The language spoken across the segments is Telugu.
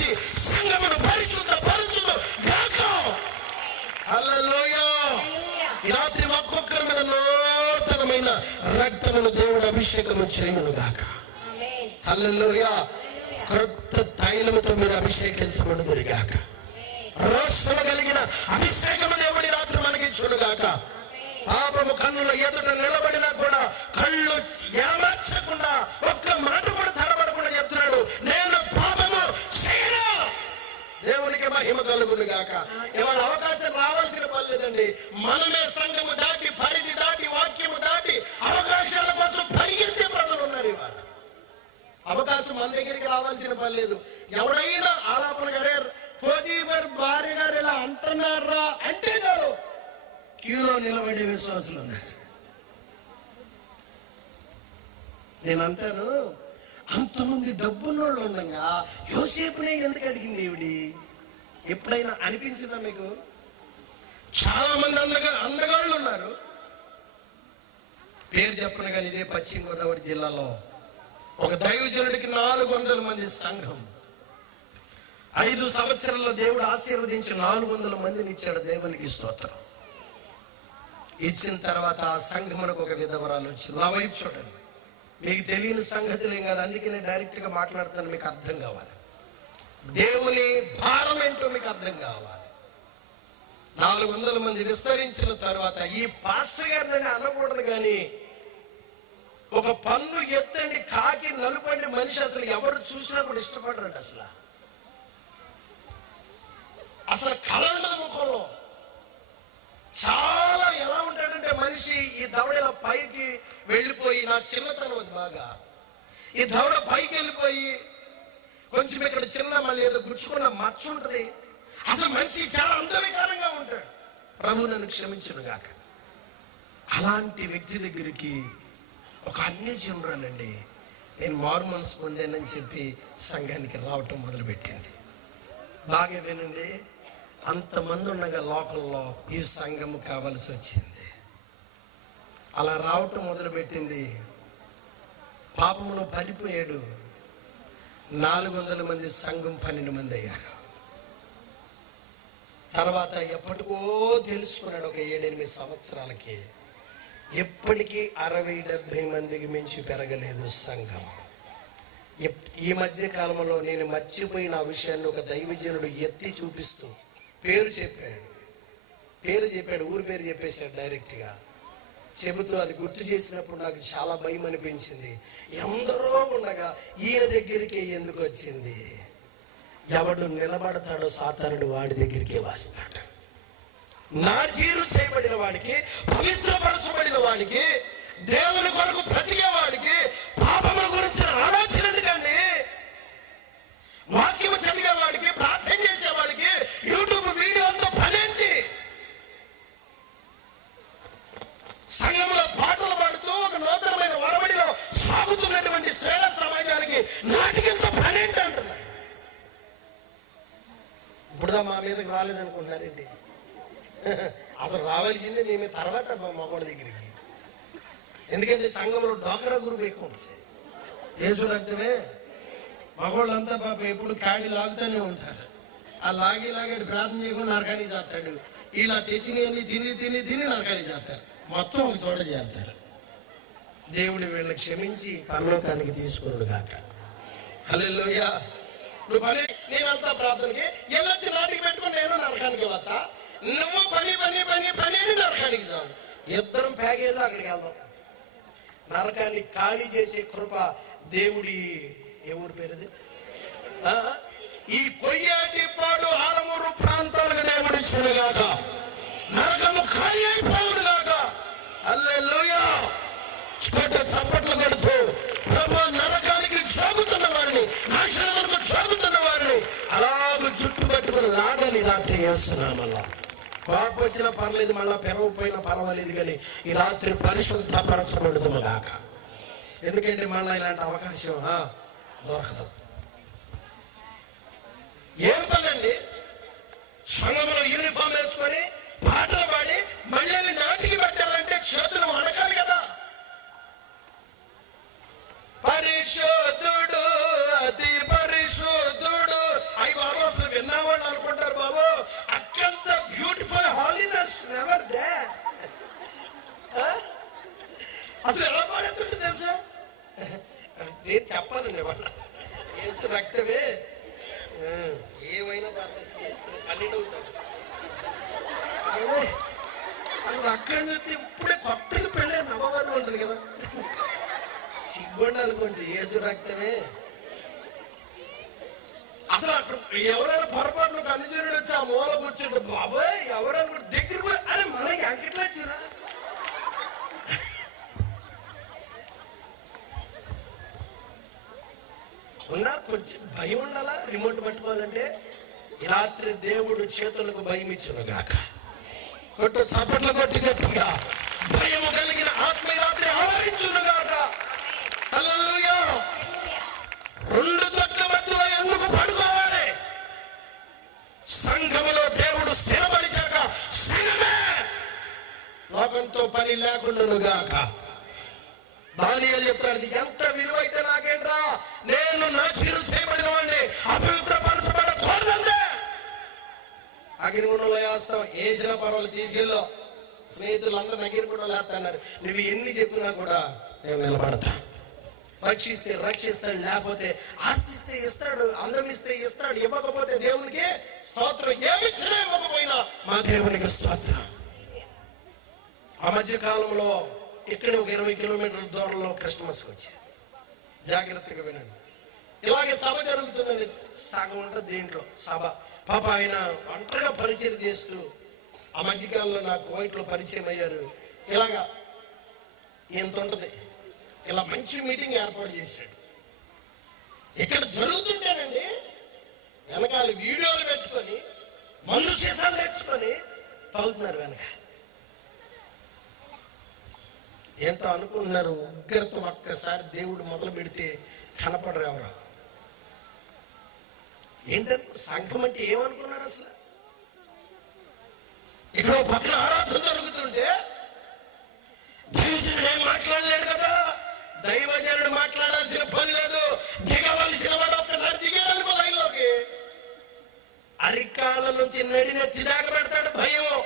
పెట్టి సంఘమును పరిశుద్ధ పరచును గాక. హల్లెలూయా. ఈ రాత్రి ఒక్కొక్కరి మీద నూతనమైన రక్తమును దేవుడు అభిషేకము చేయును గాక. హల్లెలూయా. క్రొత్త తైలముతో మీరు అభిషేకించబడుదురు గాక. రోషము కలిగిన అభిషేకము దేవుడి రాత్రి మనకి ఇచ్చునుగాక. పాపము కన్నుల ఎదుట నిలబడినా కూడా కళ్ళు ఏమార్చకుండా ఒక్క మాట కూడా తడబడకుండా చెప్తున్నాడు, నేను పాపము చేయను. దేవునికి మహిమ కలుగును గాక. ఏమైనా అవకాశం రావాల్సిన పర్లేదండి. మనమే సంఘము దాటి, పరిధి దాటి, వాక్యము దాటి అవకాశాల కోసం పరిగెత్తే ప్రజలు ఉన్నారు. ఇవాళ అవకాశం మన దగ్గరికి రావాల్సిన పర్లేదు. ఎవడైనా ఆలాపన గారే పోతీఫర్ భార్య గారు ఇలా అంటున్నారా అంటే చాలు క్యూలో నిలబడే విశ్వాసులు ఉన్నారు. నేను అంటాను, అంతమంది డబ్బున్నోళ్ళు ఉండగా యోసేపునే ఎందుకు అడిగింది ఈవిడి? ఎప్పుడైనా అనిపించిందా మీకు? చాలా మంది అందగాళ్ళు ఉన్నారు, పేరు చెప్పను కానీ ఇదే పశ్చిమ గోదావరి జిల్లాలో ఒక దైవజనుడికి 400 మంది సంఘం. 5 సంవత్సరాల్లో దేవుడు ఆశీర్వదించి 400 మందిని ఇచ్చాడు. దేవునికి స్తోత్రం. ఇచ్చిన తర్వాత ఆ సంఘమునకు ఒక విధవరాలు వచ్చింది. నా వైపు చూడండి, మీకు తెలియని సంగతులేం కాదు, అందుకే నేను డైరెక్ట్ గా మాట్లాడుతాను. మీకు అర్థం కావాలి, దేవుని భారం ఏంటో మీకు అర్థం కావాలి. 400 మంది విస్తరించిన తర్వాత ఈ పాస్టర్ గారిని అనకూడదు కానీ ఒక పన్ను ఎత్తండి, కాకి నలుపండి మనిషి అసలు ఎవరు చూసినా కూడా ఇష్టపడరండి. అసలు కళల ముఖంలో చాలా ఎలా ఉంటాడంటే మనిషి, ఈ దవడ ఇలా పైకి వెళ్ళిపోయి, నా చిన్నతనం అది బాగా, ఈ దవడ పైకి వెళ్ళిపోయి కొంచెం ఇక్కడ చిన్న మళ్ళీ ఏదో గుచ్చుకున్న మచ్చ ఉంటుంది. అసలు మనిషి చాలా అందవికారంగా ఉంటాడు. ప్రభు నన్ను క్షమించును గాక. అలాంటి వ్యక్తి దగ్గరికి ఒక అన్యజనురాలండి, నేను మారు మనసు పొందానని చెప్పి సంఘానికి రావటం మొదలుపెట్టింది. బాగా వినండి, అంతమంది ఉండగా లోకంలో ఈ సంఘము కావాల్సి వచ్చింది. అలా రావటం మొదలుపెట్టింది. పాపంలో పడిపోయాడు. 400 మంది సంఘం 12 మంది అయ్యారు. తర్వాత ఎప్పటికో తెలుసుకున్నాడు, ఒక 7-8 సంవత్సరాలకి ఎప్పటికీ 60-70 మందికి మించి పెరగలేదు సంఘం. ఈ మధ్య కాలంలో నేను మర్చిపోయిన ఆ విషయాన్ని ఒక దైవజనుడు ఎత్తి చూపిస్తూ పేరు చెప్పాడు, ఊరి పేరు చెప్పేశాడు డైరెక్ట్ గా. చెబుతూ అది గుర్తు చేసినప్పుడు నాకు చాలా భయం అనిపించింది. ఎందరో ఉండగా ఈయన దగ్గరికి ఎందుకు వచ్చింది? ఎవడు నిలబడతాడో సాతానుడు వాడి దగ్గరికి వస్తాడు. నాజీరు చేయబడిన వాడికి, పవిత్రపరచబడిన వాడికి, దేవుని కొరకు బ్రతికే వాడికి పాపముల గురించిన ఆలోచన ఎందుకండి? వాక్యము చదివే వాడికి, ప్రార్థన చేసేవాడికి యూట్యూబ్ వీడియోలతో పనేంటి? సంఘంలో పాటలు పాడుతూ ఒక నూతనమైన వరవడిలో సాగుతున్నటువంటి శ్రేణ సమాజానికి నాటికంతో పనేంటి అంటున్నాడు. ఇప్పుడుదా మా మీదకి రాలేదనుకుంటున్నారేంటి? అసలు రావాల్సిందే మేము తర్వాత మగవాడి దగ్గరికి. ఎందుకంటే సంఘంలో డాక్రా గ్రూప్ ఎక్కువ ఉంటుంది. ఏసు రక్తమే మగవాళ్ళంతా పాప ఎప్పుడు కాడి లాగుతూనే ఉంటారు. ఆ లాగి ప్రార్థన చేయకుండా నరకానికి చేస్తాడు. ఇలా తెచ్చినవి తిని నరకానికి చేస్తారు. మొత్తం ఒక చోట చేస్తారు. దేవుడు వీళ్ళని క్షమించి పరలోకానికి తీసుకున్నాడు గాక. హల్లెలూయా. నువ్వు పని, నేనంతా ప్రార్థనకి వెళ్ళొచ్చి నాటికి పెట్టుకుని నేను నరకానికి వస్తా, నువ్వు పని నరకానికి చాలు. ఇద్దరం ప్యాకేజ్ అక్కడికి వెళ్దాం. నరకాన్ని ఖాళీ చేసే కృప దేవుడి, ఏ ఊరి పేరుది? ఈ కొయ్యాటిపాడు ఆలమూరు ప్రాంతాలకు దేవుడు ఇచ్చును గాక. నరకము ఖాళీ అయిపోవును గాక. హల్లెలూయా. చప్పట్లు కొడుతూ ప్రభు నరకానికి జోగుతున్న వారిని, నాశనం వరకు జోగుతున్న వారిని అలాగ చుట్టుపట్టుకుని లాగని రాత్రి చేస్తున్నామల్లా. కోపం వచ్చినా పర్లేదు, మళ్ళా పెరగపోయినా పర్వాలేదు, కానీ ఈ రాత్రి పరిశుద్ధపరచబడుతున్న గాక. ఎందుకంటే మళ్ళీ ఇలాంటి అవకాశం దొరకదు. ఏం పనండి? సంఘంలో యూనిఫామ్ వేసుకొని పాటలు పాడి మళ్ళీ నాటికి పెట్టాలంటే చేతులు వణకాలి కదా. పరిశుద్ధుడు, అతి పరిశుద్ధుడు, అవి అసలు విన్నావాళ్ళు అనుకుంటారు బాబు అత్యంత బ్యూటిఫుల్ హాలీనెస్ నెవర్ దే. అసలు ఎలా పాడుతుంటే తెలుసా? నేను చెప్పాలండి వాళ్ళ యేసు రక్తమే ఏమైనా పన్నెండు అవుతాడు. అసలు అక్కడ నుంచి ఇప్పుడే కొత్తగా పెళ్ళే నమ్మవారు ఉంటుంది కదా, సిగ్గుండాలి కొంచెం. యేసు రక్తమే అసలు అక్కడ ఎవరైనా పొరపాటున కన్నుజనుడు వచ్చి ఆ మూల కూర్చుంటే బాబాయ్ ఎవరైనా దగ్గర పోయి అరే మనకి అంకెట్లా వచ్చిరా. ఉన్నారు కొంచెం భయం ఉండాలా రిమోట్ పట్టుకోవాలంటే. ఈ రాత్రి దేవుడు చేతులకు భయం ఇచ్చును గాక. కొట్టు చప్పట్లు కొట్టినట్టుగా భయము కలిగిన ఆత్మ ఈ రాత్రి ఆవరించును గాక. హల్లెలూయా. రెండు తట్ల మధ్యలో ఎందుకు పడుకోవాలి? సంఘములో దేవుడు స్థిరపరిచాక సంఘమే లోకంతో పని లేకుండాను గాక. దానియేలు చెప్తాడు ఎంత విలువైతే నాకేంట్రా, నేను నాశనం చేయబడిన వాడిని అపవిత్రపరచబడకూడదంటే అగ్నిగుండంలో వేస్తాం. వేసిన పర్వాలు తీసుకెళ్ళో స్నేహితులు అందరూ అగ్నిగుండంలో వేస్తున్నారు. నువ్వు ఎన్ని చెప్పినా కూడా నేను నిలబడతా. రక్షిస్తే రక్షిస్తాడు, లేకపోతే ఆస్తిస్తే ఇస్తాడు, అందం ఇస్తే ఇస్తాడు, ఇవ్వకపోతే దేవునికి స్తోత్రం. ఏమిచ్చినా ఇవ్వకపోయినా మా దేవునికి స్తోత్రం. ఆ మధ్య కాలంలో ఇక్కడ ఒక 20 కిలోమీటర్ల దూరంలో క్రిస్మస్కి వచ్చారు. జాగ్రత్తగా వినండి. ఇలాగే సభ జరుగుతుందండి. సగం ఉంటుంది దీంట్లో సభ. పాప ఆయన ఒంటరిగా పరిచయం చేస్తూ ఆ మధ్యకాలంలో నాకు వైట్లో పరిచయం అయ్యారు. ఇలాగా ఎంత ఉంటుంది, ఇలా మంచి మీటింగ్ ఏర్పాటు చేశాడు. ఇక్కడ జరుగుతుంటేనండి వెనకాల వీడియోలు పెట్టుకొని మందు సీసాలు తెచ్చుకొని తాగుతున్నారు వెనక. ఏంటో అనుకుంటున్నారు. ఉగ్రత ఒక్కసారి దేవుడు మొదలు పెడితే కనపడరు ఎవరు. ఏంటంటే సంఘం అంటే ఏమనుకున్నారు అసలు? ఇక్కడ పక్కన ఆరాధన జరుగుతుంటే దైవజనుడు ఏం మాట్లాడలేడు కదా. దైవజనుడు మాట్లాడాల్సిన పని లేదు. దిగవలసిన వాడు ఒక్కసారి దిగేయాలి లైన్లోకి. అరికాళ్ళ నుంచి నడినెత్తి దాకా పెడతాడు భయము.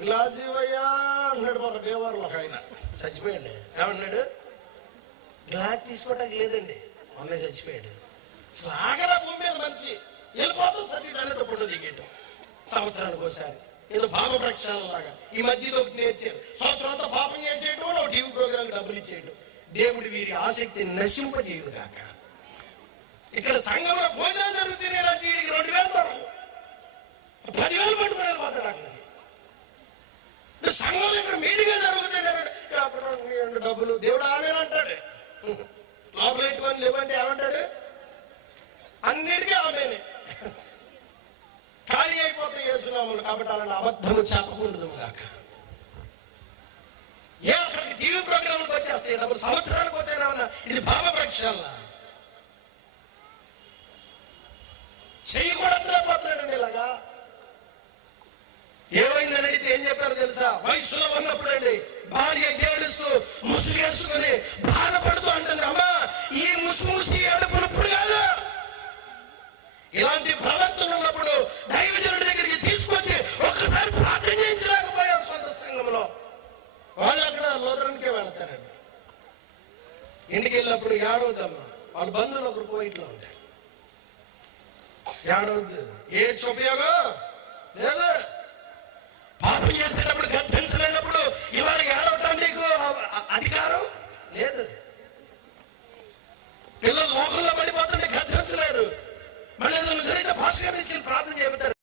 గ్లాసీవయ్యా అన్నాడు మన దేవారులో ఒక ఆయన చచ్చిపోయాడు. ఏమన్నాడు? గ్లాస్ తీసుకోవడానికి లేదండి, మొన్నే చచ్చిపోయాడు. అసలు ఆగరా భూమి మీద మంచి వెళ్ళిపోతాం. సర్వీస్ అనేది ఫోటో దిగేయటం సంవత్సరానికి ఒకసారి ఏదో పాప ప్రక్షాళన లాగా ఈ మధ్యలో నేర్చారు. సంవత్సరం అంతా పాపం చేసేయటం, ఒక టీవీ ప్రోగ్రామ్ డబ్బులు ఇచ్చేయటం. దేవుడి వీరి ఆసక్తిని నశింపజేయును కాక. ఇక్కడ సంఘంలో భోజనాలు జరుగుతున్నాయి అంటే వీడికి 2000 తరం 10,000 పట్టుకుని వెళ్ళిపోతాడు. అక్కడ సంఘంలో ఇక్కడ మీటింగ్ జరుగుతున్నాయి డబ్బులు దేవుడు ఆమెనంటాడు. లోపల ఎటువంటి లేవంటే ఏమంటాడు? అన్నిటికీ ఆమెనే. ఖాళీ అయిపోతాయి యేసునామములు. కాబట్టి అలాంటి అబద్ధము చెప్పకూడదు కాక. ఏ అక్కడికి టీవీ ప్రోగ్రాంలకు వచ్చేస్తాయి డబ్బులు. సంవత్సరానికి వచ్చారేమన్నా ఇది భావ ప్రక్షాళన చెయ్యి కూడా పోతున్నాడండి. ఇలాగా ఏమైందని అడిగితే ఏం చెప్పారు తెలుసా? వయసులో ఉన్నప్పుడు అండి భార్య ఏడుస్తూ ముసుగేసుకుని బాధపడుతూ అంటుంది, అమ్మా ఈ ముసి ఏడుపునప్పుడు కాదు, ఇలాంటి ప్రవర్తన ఉన్నప్పుడు దైవజనుడి దగ్గరికి తీసుకొచ్చి ఒక్కసారి ప్రార్థన చేయించలేకపోయారు సొంత సంఘంలో. వాళ్ళు అక్కడ లోదరానికే వెళ్తారండి. ఇంటికి వెళ్ళినప్పుడు ఏడవద్దమ్మా, వాళ్ళ బంధువులు ఒకరు కోయిట్లో ఉంటారు. ఏడవద్దు, ఏ ఉపయోగం లేదు. పాపం చేసేటప్పుడు గర్తించలేనప్పుడు ఇవాళ ఏడవటానికి నీకు అధికారం లేదు. పిల్లలు లోకంలో పడిపోతుంటే గర్తించలేరు. మళ్ళీ జరిగితే భాస్కర్ తీసుకెళ్ళి ప్రార్థన చేయబడతారు.